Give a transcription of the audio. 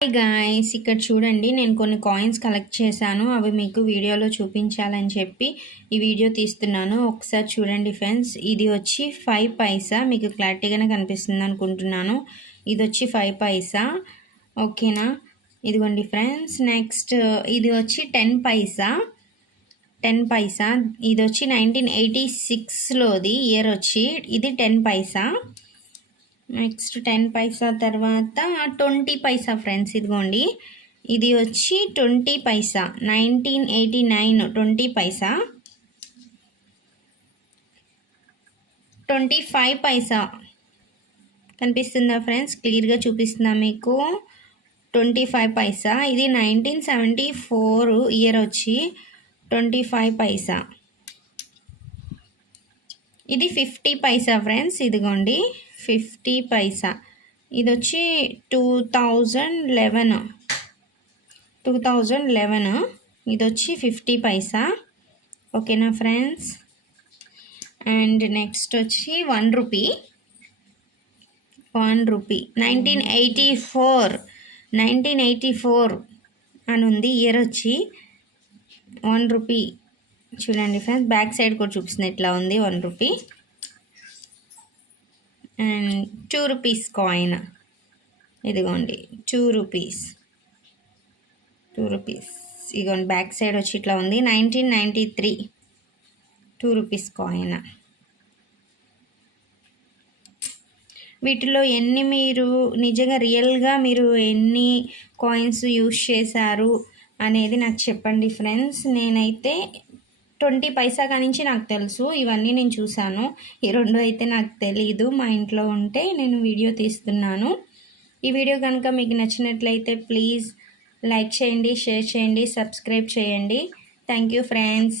Hi guys ఇక్కడ చూడండి నేను కొన్ని కాయిన్స్ కలెక్ట్ చేశాను. అవి మీకు వీడియోలో చూపించాలని చెప్పి ఈ వీడియో తీస్తున్నాను. ఒకసారి చూడండి ఫ్రెండ్స్ ఇది వచ్చి ఫైవ్ పైసా మీకు క్లారిటీగానే కనిపిస్తుంది అనుకుంటున్నాను. ఇది వచ్చి ఫైవ్ పైసా ఓకేనా ఇదిగోండి ఫ్రెండ్స్ నెక్స్ట్ ఇది వచ్చి టెన్ పైసా టెన్ పైసా ఇది వచ్చి నైన్టీన్ ఎయిటీ సిక్స్లోది ఇయర్ వచ్చి ఇది ten paisa next ten paisa తర్వాత ట్వంటీ పైసా ఫ్రెండ్స్ ఇదిగోండి. ఇది వచ్చి twenty paisa. Nineteen eighty nine twenty paisa. Twenty five paisa. కనిపిస్తుందా ఫ్రెండ్స్? క్లియర్గా చూపిస్తుందా మీకు. Twenty five paisa. ఇది నైన్టీన్ సెవెంటీ ఫోర్ ఇయర్ వచ్చి ట్వంటీ ఫైవ్ పైసా. ఇది ఫిఫ్టీ పైసా ఫ్రెండ్స్ ఇదిగోండి. ఫిఫ్టీ పైసా. ఇది వచ్చి two thousand eleven. Two thousand eleven. ఇది వచ్చి ఫిఫ్టీ పైసా. ఓకేనా ఫ్రెండ్స్? అండ్ నెక్స్ట్ వచ్చి one rupee. One rupee. Nineteen eighty four. Nineteen eighty four అని ఉంది ఇయర్ వచ్చి వన్ రూపీ. చూడండి ఫ్రెండ్స్ బ్యాక్ సైడ్ కూడా చూపిస్తుంది ఇట్లా ఉంది one rupee. And two rupees coin. ఇదిగోండి టూ రూపీస్. Two rupees. ఇదిగోండి బ్యాక్ సైడ్ వచ్చి ఇట్లా ఉంది. Nineteen ninety three. Two rupees coin. వీటిలో ఎన్ని మీరు నిజంగా రియల్గా మీరు ఎన్ని కాయిన్స్ యూస్ చేశారు అనేది నాకు చెప్పండి ఫ్రెండ్స్. నేనైతే ట్వంటీ పైసా కానించి నాకు తెలుసు. ఇవన్నీ నేను చూశాను. ఈ రెండు అయితే నాకు తెలీదు. మా ఇంట్లో ఉంటే నేను వీడియో తీస్తున్నాను. ఈ వీడియో కనుక మీకు నచ్చినట్లయితే ప్లీజ్ లైక్ చేయండి షేర్ చేయండి సబ్స్క్రైబ్ చేయండి. Thank you friends.